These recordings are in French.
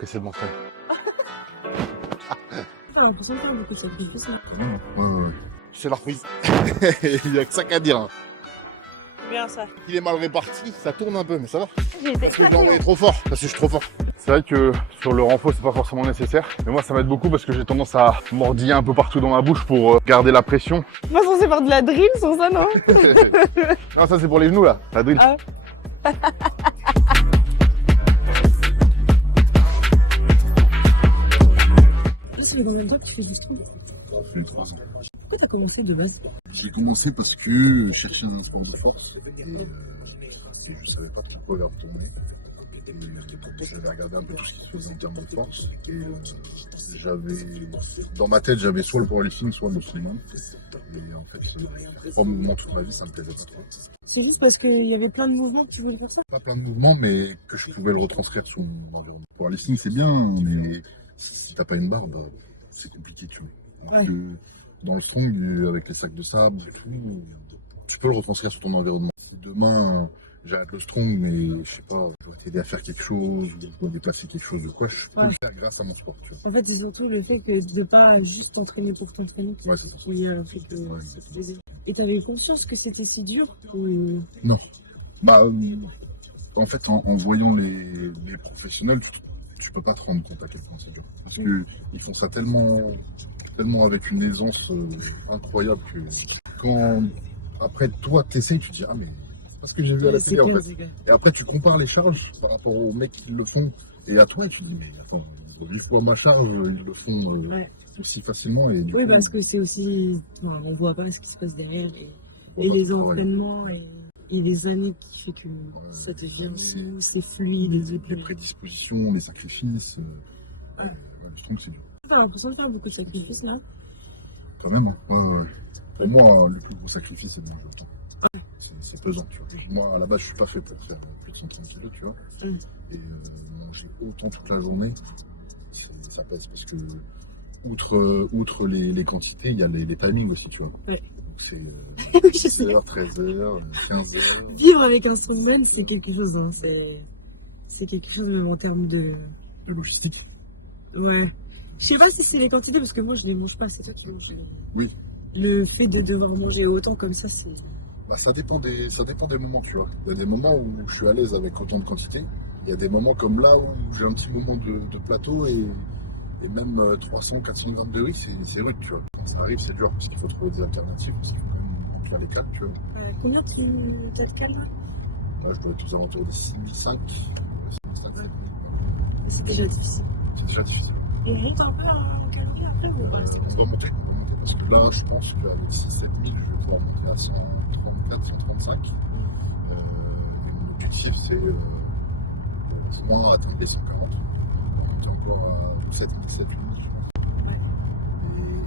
Pressé de m'entraîner. T'as l'impression de faire beaucoup de sacrifices là. Ouais. C'est la reprise. Il y a que ça qu'à dire. Hein. Bien ça. Il est mal réparti, ça tourne un peu, mais ça va. J'ai été Parce que je l'ai envoyé trop fort. Parce que je suis trop fort. C'est vrai que sur le renfort, c'est pas forcément nécessaire. Mais moi, ça m'aide beaucoup parce que j'ai tendance à mordiller un peu partout dans ma bouche pour garder la pression. Pas censé faire de la drill sur ça, non? Non, ça c'est pour les genoux là, la drill. Ah. Ça fait combien de temps que tu fais du strong? Ça fait 3 ans. Pourquoi t'as commencé de base? J'ai commencé parce que je cherchais un sport de force et je savais pas de quoi vers tourner. J'avais regardé un peu tout ce qui se faisait en termes de force et dans ma tête j'avais soit le powerlifting soit le muscleman. Et en fait, 3 mouvements toute ma vie ça me plaisait pas trop. C'est juste parce qu'il y avait plein de mouvements que tu voulais faire ça? Pas plein de mouvements mais que je pouvais le retranscrire sur mon environnement. Le powerlifting c'est bien mais si t'as pas une barre, bah, c'est compliqué tu vois. Alors que dans le strong, avec les sacs de sable et tout, tu peux le retranscrire sur ton environnement. Si demain j'arrête le strong, mais je sais pas, je dois t'aider à faire quelque chose, ou je dois déplacer quelque chose de quoi, je peux le faire grâce à mon sport, tu vois. En fait, c'est surtout le fait que de pas juste t'entraîner pour t'entraîner. Ouais, c'est ça. Oui, fait que ça te plaisait. Et t'avais conscience que c'était si dur ou... Non. Bah, en fait, en voyant les professionnels, tu peux pas te rendre compte à quel point c'est dur. Parce que ils font ça tellement avec une aisance incroyable que quand après toi t'essayes, tu te dis ah mais c'est pas ce que j'ai vu à la télé en fait. Et après tu compares les charges par rapport aux mecs qui le font et à toi et tu te dis mais attends 8 fois ma charge ils le font aussi facilement et du coup, parce que c'est aussi on voit pas ce qui se passe derrière et les entraînements et les années qui fait que ça devient smooth, c'est fluide, les prédispositions, les sacrifices. Je trouve que c'est dur. T'as l'impression de faire beaucoup de sacrifices là? Quand même, hein. Ouais. Pour moi, le plus gros sacrifice, c'est de manger autant. C'est pesant, tu vois. Et moi, à la base, je suis pas fait pour faire plus de 130 kilos, tu vois. Et manger autant toute la journée, ça pèse. Parce que, outre les quantités, il y a les timings aussi, tu vois. Ouais. Donc c'est Oui, je sais. 10h, 13h, 15h. Vivre avec un strongman, c'est quelque chose, hein. C'est quelque chose même en termes de logistique. Ouais. Je sais pas si c'est les quantités parce que moi je les mange pas, c'est toi qui manges. Oui. Le fait de devoir manger autant comme ça, c'est. Bah, ça dépend des moments, tu vois. Il y a des moments où je suis à l'aise avec autant de quantité. Il y a des moments comme là où j'ai un petit moment de plateau et même 300-400 grammes de riz, c'est rude, tu vois. Quand ça arrive, c'est dur parce qu'il faut trouver des alternatives, parce qu'il faut quand même remplir les cales, tu vois. Combien t'as de cales là? Moi, je dois être aux alentours de 6,5. C'est déjà difficile. C'est déjà difficile. Et on monte un peu en calories après ou on va rester comme ça? On va monter parce que là, je pense qu'avec 6-7 000, je vais pouvoir monter à 134, 135. Et mon objectif, c'est au moins atteindre les 140. On va monter encore à 7 000, 7 000, je pense. Ouais.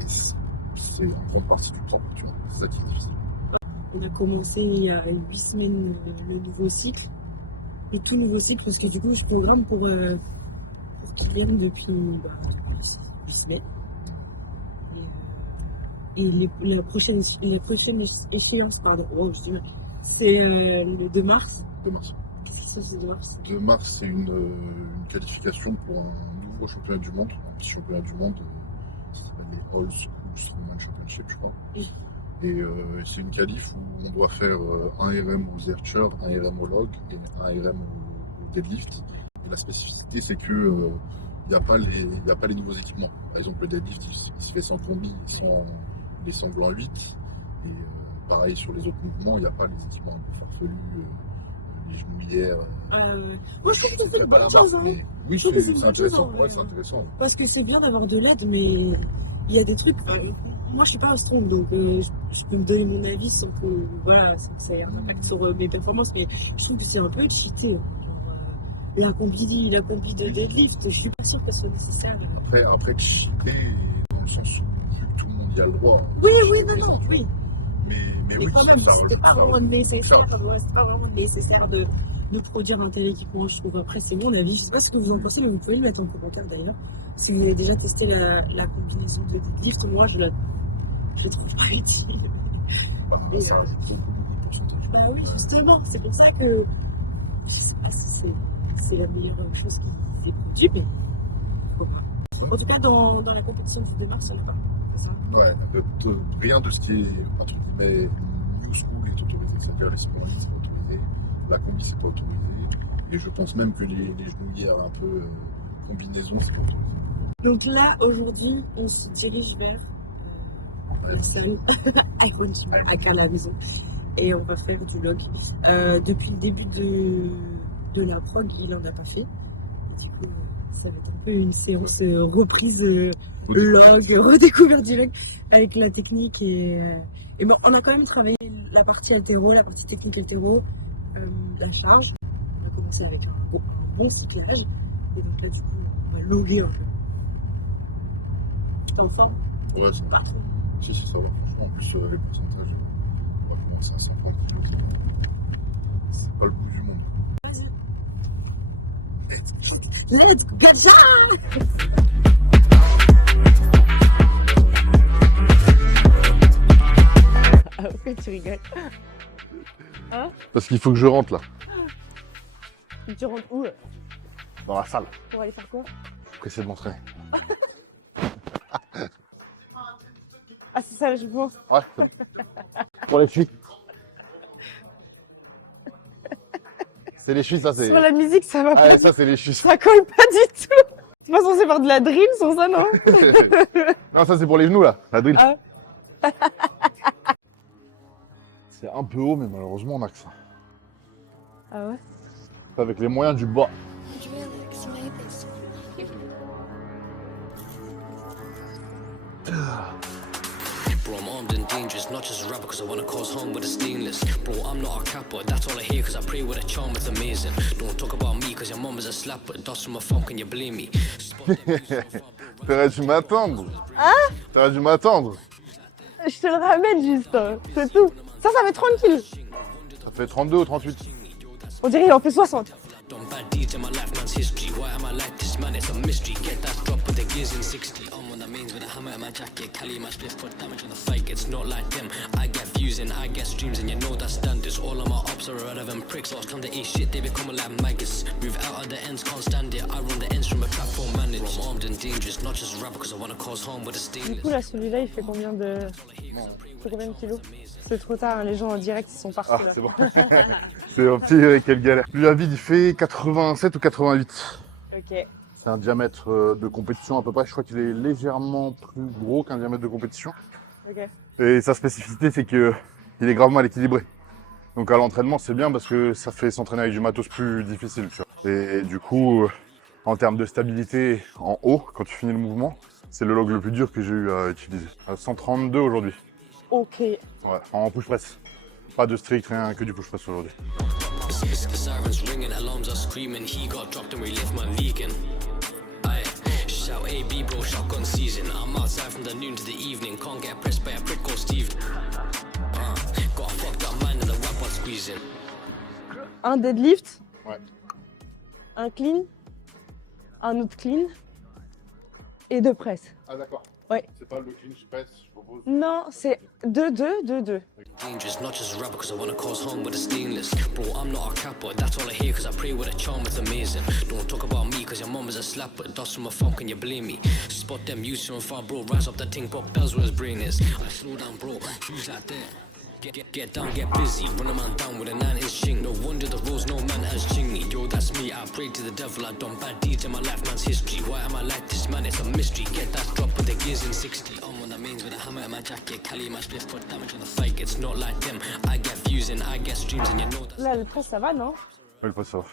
Et c'est en grande partie du propre, tu vois. C'est ça qui est difficile. On a commencé il y a 8 semaines le nouveau cycle. Le tout nouveau cycle parce que du coup, je programme pour qu'ils viennent depuis 8 semaines. Et la prochaine échéance, pardon, je dis mal, c'est le 2 mars. 2 mars. Qu'est-ce qui se passe le 2 mars? 2 mars, c'est une qualification pour un nouveau championnat du monde, un petit championnat du monde qui s'appelle les All School Strongman Championship, je crois. Et c'est une qualif où on doit faire un RM aux Archer, un RM au log et un RM au deadlift. Et la spécificité, c'est que il n'y a pas les nouveaux équipements. Par exemple, le deadlift, il se fait sans combi, les sangles en 8. Et pareil sur les autres mouvements, il n'y a pas les équipements un peu farfelus, les genouillères. Moi, je trouve que c'est une bonne chose. Hein. Oui, c'est intéressant. Ouais, c'est intéressant. Parce que c'est bien d'avoir de l'aide, mais il y a des trucs. Moi, je suis pas un strong, donc je peux me donner mon avis sans que ça ait un impact sur mes performances, mais je trouve que c'est un peu cheaté. Hein. La combi de deadlift, je suis pas sûre que ce soit nécessaire. Après cheater dans le sens où vu que tout le monde y a le droit. Oui, oui. Mais oui, quand même, c'était pas vraiment nécessaire de produire un tel équipement, je trouve. Après, c'est mon avis. Je sais pas ce que vous en pensez, mais vous pouvez le mettre en commentaire d'ailleurs. Si vous avez déjà testé la combinaison de deadlift, moi je trouve très utile. Ça rajoute beaucoup de pourcentage. Bah oui, justement, c'est pour ça que je sais pas si c'est la meilleure chose qui s'est produite, mais En tout cas, dans la compétition du 2 mars, il n'y en a pas. C'est ça. Ouais, rien de ce qui est, entre guillemets, new school est autorisé. C'est-à-dire les sprints, c'est pas autorisé, la combi, c'est pas autorisé. Et je pense même que les genouillères un peu combinaison, c'est pas autorisé. Donc là, aujourd'hui, on se dirige vers la salle à Calaviso. Et on va faire du log. Depuis le début de la prog, il en a pas fait. Du coup, ça va être un peu une séance reprise log, redécouverte du log avec la technique. Et bon, on a quand même travaillé la partie altéro, la partie technique altéro, la charge. On a commencé avec un bon cyclage. Et donc là, du coup, on va loguer un peu. T'es en forme? Ouais, c'est pas trop. Si, ça va. En plus, les pourcentages, on va commencer à 50 kg. C'est pas le bout du monde. Vas-y. Let's go! Ah, pourquoi tu rigoles? Hein? Parce qu'il faut que je rentre là, Tu rentres où? dans la salle. Pour aller faire quoi? Je vais essayer de m'entraîner. Ah, c'est ça, je pense. Ouais, c'est bon. Pour les chevilles. C'est les chevilles, ça c'est. Sur la musique, ça va Ah, pas. ouais, ça c'est les chevilles. Ça colle pas du tout. C'est pas censé faire de la drill sur ça, non? Non, ça c'est pour les genoux là, la drill. Ah. C'est un peu haut, mais malheureusement on a que ça. Ah ouais? C'est avec les moyens du bas. Bro, I'm armed and dangerous, not just a rapper cause I wanna cause harm with a stainless. Bro, I'm not a capper, that's all I hear cause I pray with a charm, it's amazing. Don't talk about me cause your mom is a slapper, dust from my phone, can you blame me? T'aurais dû m'attendre. Hein? T'aurais dû m'attendre. Je te le ramène juste, c'est tout. Ça fait tranquille. Ça fait 32 ou 38. On dirait qu'il en fait 60. Done bad deeds in my life, man's history. Why am I like this, man? It's a mystery. Get that drop with the gears in 60. I'm on the mains with a hammer in my jacket. Cali my split, put damage on the fight. It's not like them. I get views and I get streams, and you know that standards. All of my ops are irrelevant pricks. Last time they ate shit, they become like maggots. Move out of the ends, can't stand it. I run the ends from a trap for manage. I'm armed and dangerous, not just a rapper, cause I wanna cause harm with a Du stainless. coup, là, celui-là, il fait combien de kilos? C'est trop tard, hein, les gens en direct, ils sont partis Ah, là. c'est bon. C'est un petit, quelle galère. Lui, la vide, il fait 87 ou 88. Ok. C'est un diamètre de compétition à peu près. Je crois qu'il est légèrement plus gros qu'un diamètre de compétition. Ok. Et sa spécificité, c'est qu'il est gravement mal équilibré. Donc à l'entraînement, c'est bien parce que ça fait s'entraîner avec du matos plus difficile. Tu vois. Et du coup, en termes de stabilité en haut, quand tu finis le mouvement, c'est le log le plus dur que j'ai eu à utiliser. À 132 aujourd'hui. Ok. Ouais, en push press. Pas de strict, rien que du push press aujourd'hui. The sirens ringing, alarms are screaming. He got dropped and we left man leaking. Aye, shout AB bro, shotgun season. I'm outside from the noon to the evening. Can't get pressed by a prick called Steve. Got a fucked up mind and the web one squeezing. Un deadlift, Ouais. un clean, un autre clean et 2 presses. Ah d'accord. Ouais. C'est pas le clinch press, je propose. Non, c'est 2-2, 2-2. Dangerous, not just a rapper cause I wanna cause harm with a stainless. Bro, I'm not a capper, that's all I hear cause I pray with a charm, it's amazing. Don't talk about me cause your mom is a slapper, dust from my phone, can you blame me? Spot them, use from far, bro, rise up that thing, pop bells where his brain is. I slow down, bro, who's that there? Get down, get busy, run a man down with a 9-inch ching. No wonder the rose no man has chingy. Yo, that's me, I pray to the devil, I done bad deeds in my life, man's history. Why am I like this, man? It's a mystery. Get that drop with the gears in 60. I'm on the mains with a hammer in my jacket. Cali my split, put damage on the fight. It's not like them. I get views and I get streams, and you know that. Là, le press, ça va, non? Oui, le press, ça va.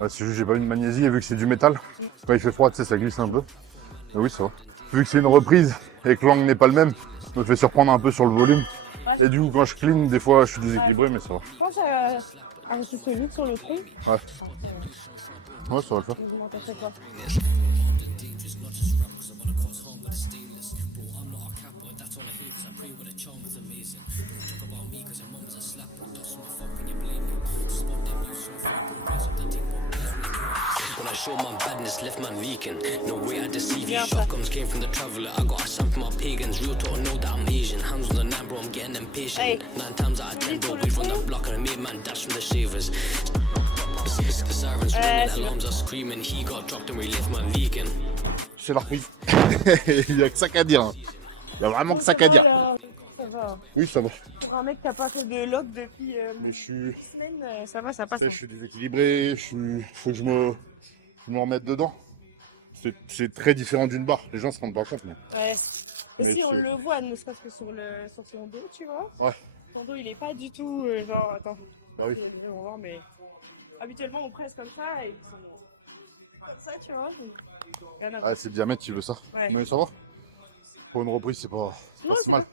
Ouais, c'est juste j'ai pas eu de magnésie et vu que c'est du métal, quand il fait froid, tu sais, ça glisse un peu. Mais oui, ça va. Vu que c'est une reprise et que l'angle n'est pas le même, je me fais surprendre un peu sur le volume. Et du coup, quand je clean, des fois, je suis déséquilibré, mais ça va. Je pense à résister vite sur le tronc. Ouais. Ouais, ça va le faire. Comment t'as fait quoi? When I show my badness, left man leaking. No way I deceive you. Shotguns came from the traveler. I got a sign from my pagans. Real talk, know that I'm Asian. Hands on the 9, bro, I'm getting impatient. Hey. 9 times out of 10, bro, we run that block and I made man dash from the shavers. The sirens ringing, alarms are screaming. He got dropped and we left man leaking. C'est la reprise. Il y a que ça qu'à dire. Hein. Il y a vraiment que ça qu'à dire. Ça va. Oui, ça va. Pour un mec qui n'a pas fait de log depuis Mais je suis, semaines, ça va, ça passe. je suis déséquilibré. Faut que je me remette dedans. C'est très différent d'une barre. Les gens se rendent pas compte. Mais... Ouais. Mais Aussi, on c'est- le voit, ne serait-ce que sur son dos, tu vois. Ouais. Son dos, il est pas du tout genre, attends, Bah oui. on va voir, mais habituellement, on presse comme ça et ils sont comme ça, tu vois. Donc, rien à voir. Ah, c'est le diamètre qui veut ça. Ouais. Mais ça va. Pour une reprise, c'est pas Non, si c'est mal.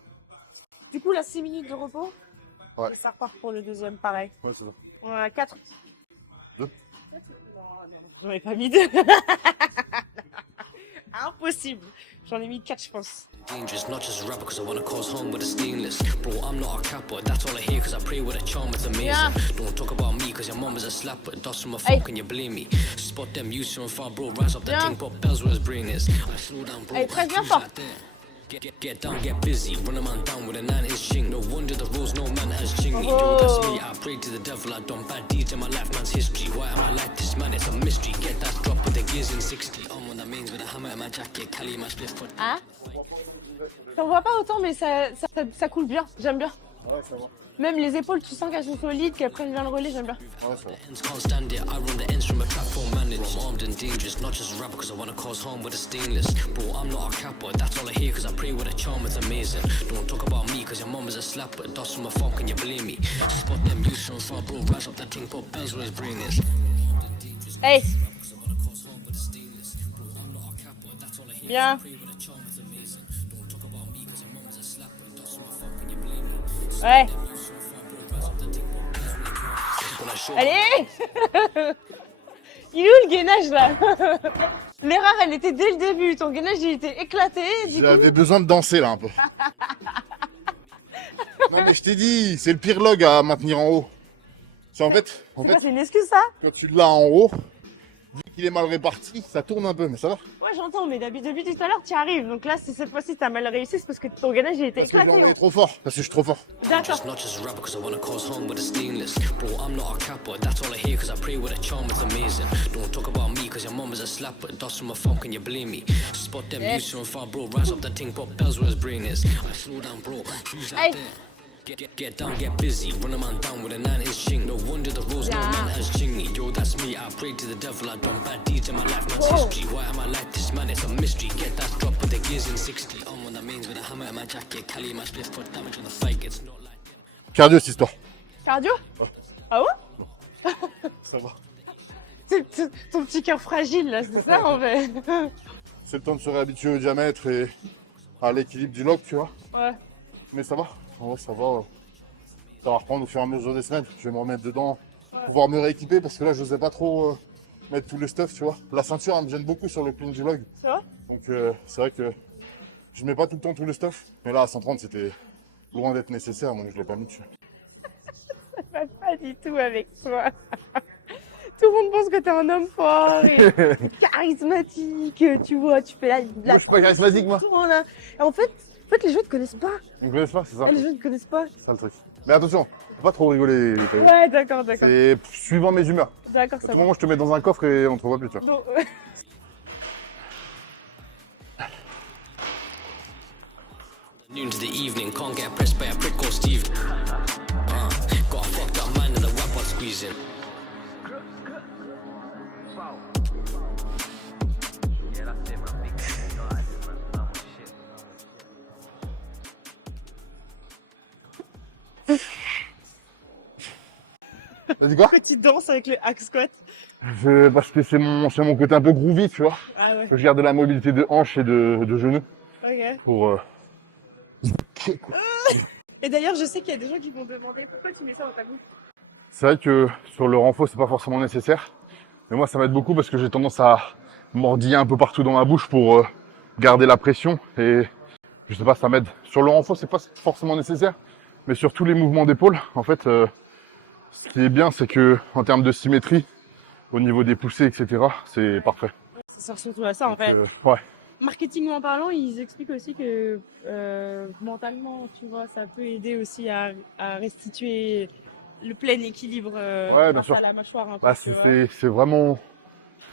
Du coup, là, 6 minutes de repos. Ouais. Et ça repart pour le deuxième, pareil. Ouais, c'est ça. On en a 4. 2. Non, j'en ai pas mis 2. Impossible. J'en ai mis 4, je pense. Dangerous, not just a rapper cause I wanna cause harm with a stainless. Bro, I'm not a capper, that's all I hear cause I pray with a charm, it's amazing. Yeah. Don't talk about me cause your mom is a slapper. Dust from my phone, can you blame me? Spot them youths from far, bro, rise up the Yeah. thing, pop bells where his brain is. I slow down, bro, Hey, très bien who's fort. out there? Get down, get busy, run a man down with a 9-inch ching. No wonder the rules no man has chingy. Yo, that's me, I pray to the devil, I done bad deeds in my life, man's history. Why am I like this, man? It's a mystery. Get that drop with the gears in 60. I'm on the mains with a hammer in my jacket, Cali my split foot. Hein? T'en vois pas autant, mais ça coule bien. J'aime bien. Ouais, ça va. Même les épaules, tu sens qu'elles sont solides, qu'elles prennent bien le relais, j'aime bien. Ouais, ça va. Ends can't stand it. I run the ends from a platform manage. I'm armed and dangerous, not just a rapper cause I wanna cause harm with a stainless. Bro, I'm not a capper, that's all I hear cause I pray with a charm, it's amazing. Don't talk about me cause your mom is a slapper. Dust from a phone, can you blame me? Spot them youths from far, bro, rise up that thing, pop bells where his brain is. Hey! Bien. Ouais. Allez. Il est où le gainage là? L'erreur elle était dès le début, ton gainage il était éclaté, du coup. J'avais besoin de danser là un peu. Non mais je t'ai dit, c'est le pire log à maintenir en haut. C'est en fait, C'est quoi, c'est une excuse ça? quand tu l'as en haut, vu qu'il est mal réparti, ça tourne un peu, mais ça va. Ouais j'entends, mais depuis tout à l'heure tu y arrives, donc là si cette fois-ci t'as mal réussi c'est parce que ton gainage il était Parce que éclaté. j'en ai hein. trop fort, parce que je suis trop fort. D'accord. Just not just a rapper cause I wanna cause harm with a stainless. Bro, I'm not a capper, that's all I hear cause I pray with a charm, it's amazing. Don't talk about me cause your mom is a slapper. Dust from my phone, can you blame me? Spot them youths from far, bro, rise up that thing, pop bells where his brain is. I slow down, bro, who's out Hey. there? Get down, get busy, run a man down with a 9-inch ching. No wonder the rules no man has chingy. Yo, that's me, I pray to the devil, I done bad deeds in my life, man's history. Why am I like this, man? It's a mystery. Get that drop with the gears in 60. I'm on the mains with a hammer in my jacket, Cali my split foot damage on the fight, it's not like them. Cardio cette histoire. Cardio? Ouais. Ah ouais? Ça va. Ton petit cœur fragile là, c'est ça en fait? C'est le temps de se réhabituer au diamètre et à l'équilibre du log, tu vois. Ouais. Mais ça va. Ouais, ça va. Ça va reprendre au fur et à mesure des semaines. Je vais me remettre dedans, pouvoir me rééquiper parce que là, je n'osais pas trop mettre tout le stuff, tu vois. La ceinture, elle me gêne beaucoup sur le clean du log. C'est vrai? Donc, c'est vrai que je mets pas tout le temps tout le stuff. Mais là, à 130, c'était loin d'être nécessaire, donc je l'ai pas mis dessus. Ça va pas du tout avec toi. Tout le monde pense que t'es un homme fort et charismatique, tu vois, tu fais la Moi, je suis pas charismatique, moi. là. Et en fait, les gens te connaissent pas. Ils me connaissent pas, c'est ça. Les gens te connaissent pas. C'est ça le truc. Mais attention, faut pas trop rigoler. les tailles. Ouais, d'accord. C'est suivant mes humeurs. D'accord, À ça tout va. moment, je te mets dans un coffre et on te revoit plus, tu vois. Donc, Noon to the evening, can't get pressed by a prick or Steve. Got a fucked up mind and the rap on squeezing. T'as dit quoi? pourquoi tu danses avec le hack squat? Parce que c'est mon côté un peu groovy, tu vois. Ah ouais, Je garde la mobilité de hanche et de genoux ok. pour. Et d'ailleurs, je sais qu'il y a des gens qui vont demander pourquoi tu mets ça dans ta bouche. C'est vrai que sur le renfort, c'est pas forcément nécessaire. Mais moi, ça m'aide beaucoup parce que j'ai tendance à mordiller un peu partout dans ma bouche pour garder la pression. Et je sais pas, ça m'aide. Sur le renfort, c'est pas forcément nécessaire. Mais sur tous les mouvements d'épaule, en fait, ce qui est bien, c'est que en termes de symétrie, au niveau des poussées, etc., c'est parfait. Ça sert surtout à ça en fait. Ouais. Marketingment parlant, ils expliquent aussi que mentalement, tu vois, ça peut aider aussi à restituer le plein équilibre Ouais, bien grâce sûr. à la mâchoire. Un peu, Bah, tu vois. c'est vraiment,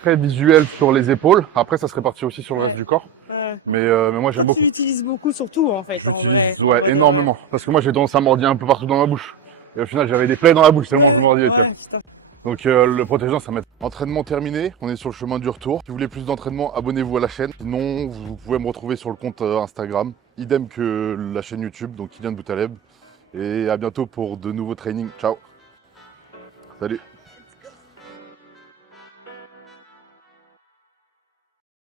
très visuel sur les épaules. Après, ça se répartit aussi sur le reste Ouais. du corps. Ouais. Mais moi, j'aime Toi, beaucoup. tu l'utilises beaucoup, surtout en fait. En vrai. J'utilise ouais, énormément. Parce que moi, j'ai tendance à mordire un peu partout dans ma bouche. Et au final, j'avais des plaies dans la bouche tellement je mordillais. Tu vois. Ouais, putain. Donc le protégeant, ça m'aide. Entraînement terminé, on est sur le chemin du retour. Si vous voulez plus d'entraînement, abonnez-vous à la chaîne. Sinon, vous pouvez me retrouver sur le compte Instagram. Idem que la chaîne YouTube, donc Kylian Boutaleb. Et à bientôt pour de nouveaux trainings. Ciao. Salut.